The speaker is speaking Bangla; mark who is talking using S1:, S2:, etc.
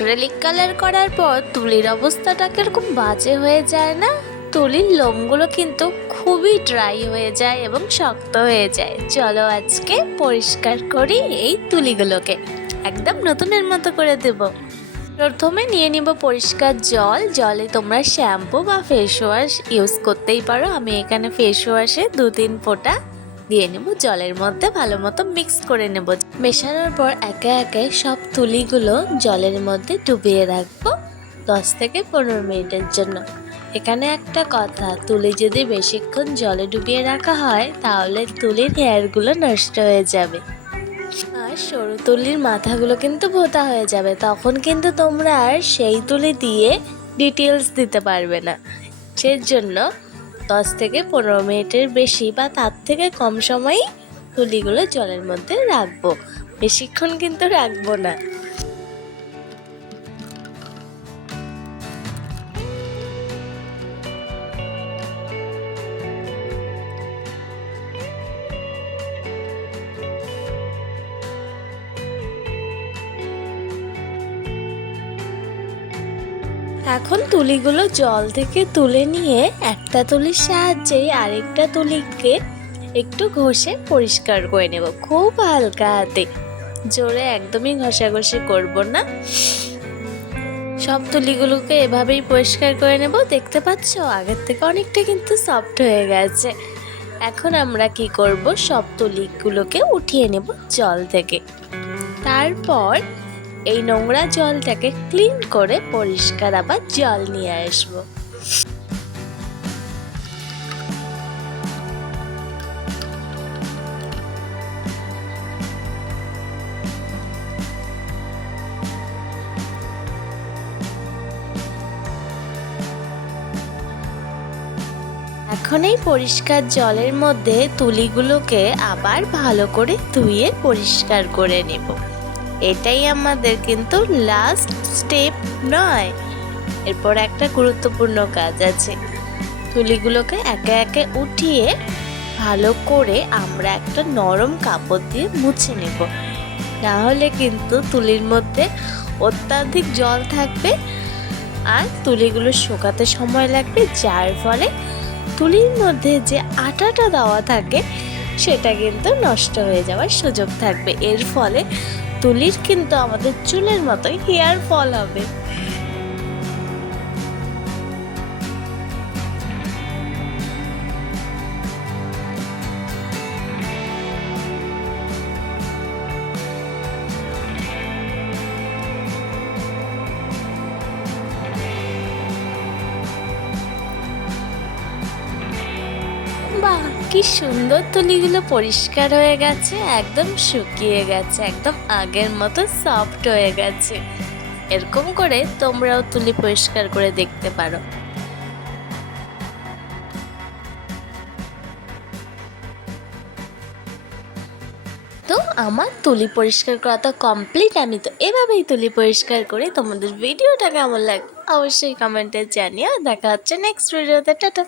S1: অ্যাক্রেলিক কালার করার পর তুলির অবস্থাটা কীরকম বাজে হয়ে যায় না? তুলির লোমগুলো কিন্তু খুবই ড্রাই হয়ে যায় এবং শক্ত হয়ে যায়। চলো আজকে পরিষ্কার করি এই তুলিগুলোকে। একদম নতুনের মতো করে দেব। প্রথমে নিয়ে নিব পরিষ্কার জল। জলে তোমরা শ্যাম্পু বা ফেস ওয়াশ ইউজ করতেই পারো। আমি এখানে ফেস ওয়াশে দু তিন ফোঁটা দিয়ে নেব, জলের মধ্যে ভালো মতো মিক্স করে নেব। মেশানোর পর একে একে সব তুলিগুলো জলের মধ্যে ডুবিয়ে রাখব দশ থেকে পনেরো মিনিটের জন্য। এখানে একটা কথা, তুলি যদি বেশিক্ষণ জলে ডুবিয়ে রাখা হয়, তাহলে তুলির হেয়ারগুলো নষ্ট হয়ে যাবে। আর সরু তুলির মাথাগুলো কিন্তু ভোতা হয়ে যাবে, তখন কিন্তু তোমরা আর সেই তুলি দিয়ে ডিটেলস দিতে পারবে না। সেজন্য দশ থেকে পনেরো মিনিটের বেশি বা তার থেকে কম সময়ই তুলিগুলো জলের মধ্যে রাখব। বেশিক্ষণ কিন্তু রাখব না। এখন তুলিগুলো জল থেকে তুলে নিয়ে একটা তুলির সাহায্যে আরেকটা তুলিকে একটু ঘষে পরিষ্কার করে নেব, খুব হালকা হাতে। জোরে একদমই ঘষা ঘষাঘষি করব না। সব তুলিগুলোকে এভাবেই পরিষ্কার করে নেব। দেখতে পাচ্ছ, আগের থেকে অনেকটা কিন্তু সফট হয়ে গেছে। এখন আমরা কি করব, সব তুলিগুলোকে উঠিয়ে নেব জল থেকে। তারপর এই নোংরা জলটাকে ক্লিন করে পরিষ্কার আবার জল নিয়ে আসব। এখন এই পরিষ্কার জলের মধ্যে তুলিগুলোকে আবার ভালো করে ধুয়ে পরিষ্কার করে নেব। এটাই আমাদের কিন্তু লাস্ট স্টেপ নয়। এরপর একটা গুরুত্বপূর্ণ কাজ আছে। তুলিগুলোকে একে একে উঠিয়ে ভালো করে আমরা একটা নরম কাপড় দিয়ে মুছে নেব। নাহলে কিন্তু তুলির মধ্যে অত্যাধিক জল থাকবে আর তুলিগুলো শুকাতে সময় লাগবে, যার ফলে তুলির মধ্যে যে আটাটা দেওয়া থাকে, সেটা কিন্তু নষ্ট হয়ে যাওয়ার সুযোগ থাকবে। এর ফলে তুলির কিন্তু আমাদের চুলের মতোই হেয়ার ফল হবে। কি সুন্দর তুলিগুলো পরিষ্কার হয়ে গেছে, একদম শুকিয়ে গেছে, একদম আগের মতো সফট হয়ে গেছে। এরকম করে তোমরাও তুলি পরিষ্কার করে দেখতে পারো। তো আমার তুলি পরিষ্কার করা তো কমপ্লিট আমি তো এভাবেই তুলি পরিষ্কার করে। তোমাদের ভিডিওটা কেমন লাগে, অবশ্যই কমেন্টে জানিও। দেখা হচ্ছে নেক্সট ভিডিওতে টাটা।